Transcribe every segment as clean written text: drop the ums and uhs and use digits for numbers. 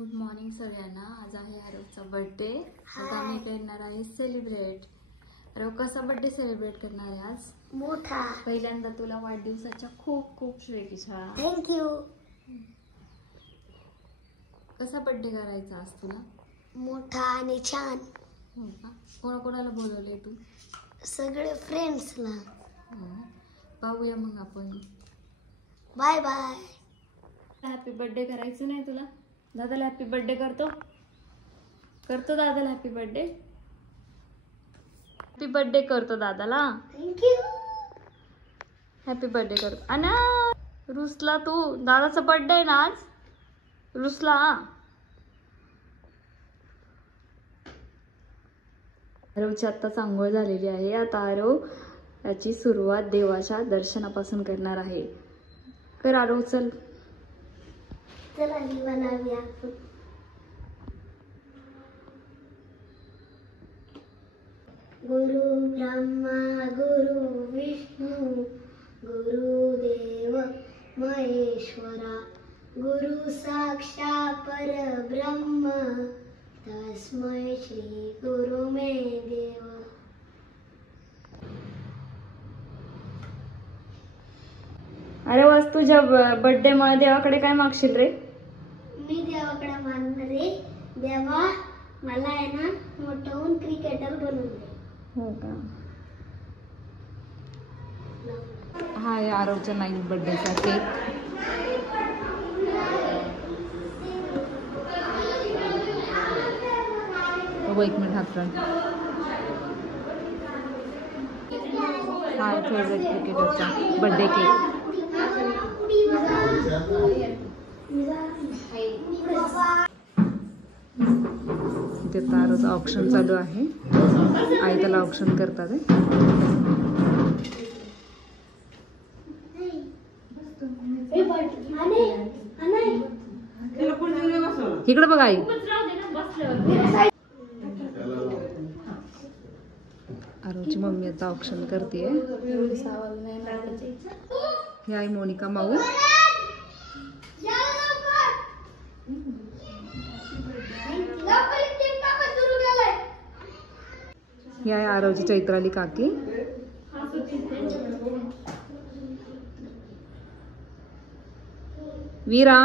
Good morning सगळ्यांना। आज आहे आरवचा बर्थडे। आता आम्ही करणार आहे सेलिब्रेट। आरव कसा बर्थडे सेलिब्रेट करणार आहे आज? मोठा। पहिल्यांदा तुला वाढदिवसाच्या खूप खूप शुभेच्छा। थँक्यू। कसा बर्थडे करायचा आज तुला? मोठा आणि छान। हो का? कोणाकोणाला बोलवले तू? सगळे फ्रेंड्सला। पाहूया मग आपण। Bye bye. हॅपी बर्थडे करायचं नाही तुला? दादाला हॅपी बर्थडे करतो दादाला हॅपी बर्थडे। हॅपी बर्थडे करतो दादाला। थँक्यू। हॅपी बर्थडे करतो। अना रुसला तू? दादाचा बर्थडे आहे ना आज? रुसला? आरवची आत्ताच आंघोळ झालेली आहे। आता आरव याची सुरुवात देवाच्या दर्शनापासून करणार आहे। कर आरव, चल। चला बनवूया। गुरु ब्रह्मा गुरु विष्णू गुरुदेव महेश्वरा गुरु साक्षात् परब्रह्म तस्मै श्री गुरु मे देव। अरे वाज तुझ्या बर्थडे मुळे देवाकडे काय मागशील रे? मी देवाकडे मागणार आहे, देवा मला आहे ना मोठं होऊन क्रिकेटर बनवून दे। हो का? हा आहे आरवच्या 9th बर्थडेचा केक। हो, 1 मिनिट हात काढ। हा फेवरेट क्रिकेटरचा बर्थडे केक। इथे तारच ऑप्शन चालू आहे। आई त्याला ऑप्शन करतात। इकडे बघ आई। आरवची मम्मी आता ऑप्शन करते। ही आई मोनिका माऊ। ही आहे आरवची चैत्राली काकी। वीरा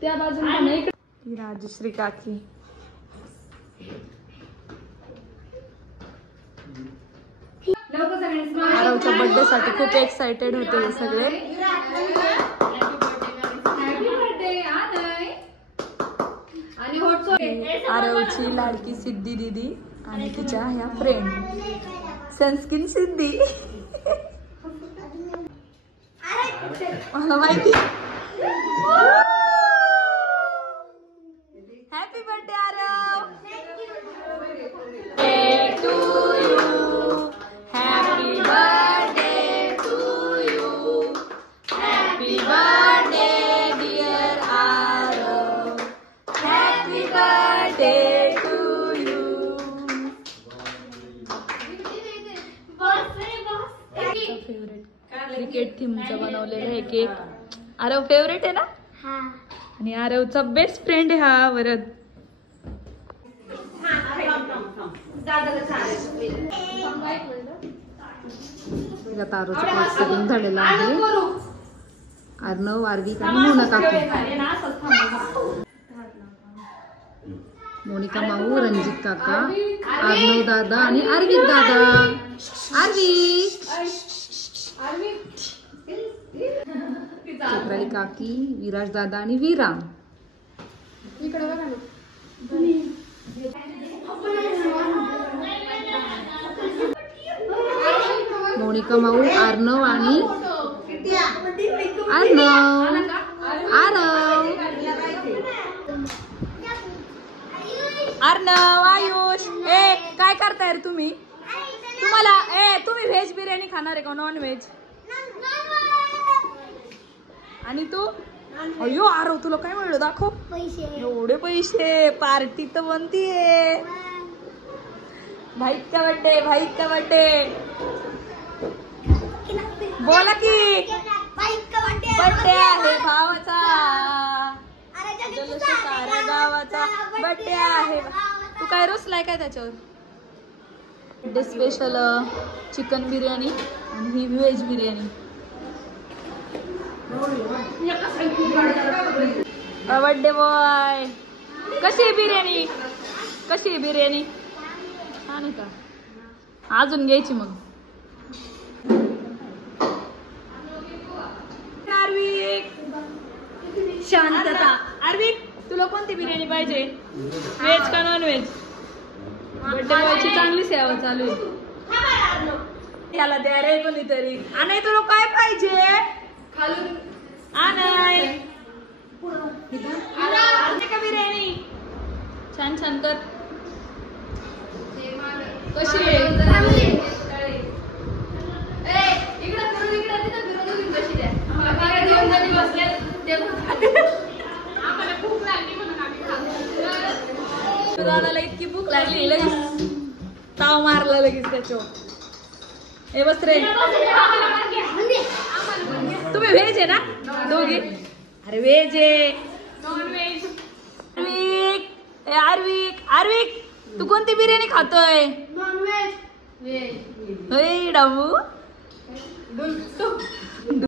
त्या बाजूला ही राजश्री काकी। आरवच्या बर्थडे साठी खूप एक्साइटेड होते हे सगळे। आरवची लाडकी सिद्धी दीदी आणि तिच्या ह्या फ्रेंड सनस्क्रीन सिद्धी। मला माहिती। Happy birthday Aarav. Happy birthday to you. Happy birthday dear Aarav. Happy birthday to you. Favourite cricket थीमचा बनवलेला हे केक। आरव फेवरेट आहे ना? हा। आणि आरवचा बेस्ट फ्रेंड आहे हा वरद। आरवचं केक सेटिंग झालेलं आहे। अर्णव, आर्विक आणि मोना काकी, मोनिका माऊ, रंजित काका, अर्णव दादा आणि आर्विक दादा। आर्विक, चैत्राली काकी, विराज दादा आणि वीरा। मोनिका माऊ, अर्णव आणि अर्णव, आयुष। ए काय करताय रे तुम्ही? तुम्ही व्हेज बिर्याणी खाणार आहे का नॉन व्हेज? आणि तू? अयो आरव तुला काय मिळलं दाखव। पैसे। एवढे पैसे? पार्टी तर बनतीये। भाई का बर्थडे, भाई का बर्थडे बोला की। बर्थडे आहे भावाचा। वर्ष साऱ्या गावाचा बर्थडे आहे. तू काय रोसलाय काय त्याच्यावर? बर्थडे स्पेशल चिकन बिर्याणी आणि ही व्हेज बिर्याणी. बर्थडे बॉय, कशी आहे बिर्याणी? कशी आहे बिर्याणी? छान आहे का? अजून घ्यायची मग. शांतता. आर्विक, तुला कोणती बिर्याणी पाहिजे? व्हेज का नॉन व्हेज? बर्थडे बॉयची चांगली सेवा चालू आहे. याला द्या रे कोणीतरी. आणि तुला काय पाहिजे? खालून आणाय का बिर्याणी? छान छान कर. कशी आहे? दादाला इतकी भूक लागली लगेच ताव मारला लगेच त्याच्यावर. हे बस रे. तुम्ही व्हेज आहे ना दोघी? अरे व्हेज आहे. Non veg. आर्विक, आर्विक, आर्विक, तू कोणती बिर्याणी खातोय? Non veg. डामू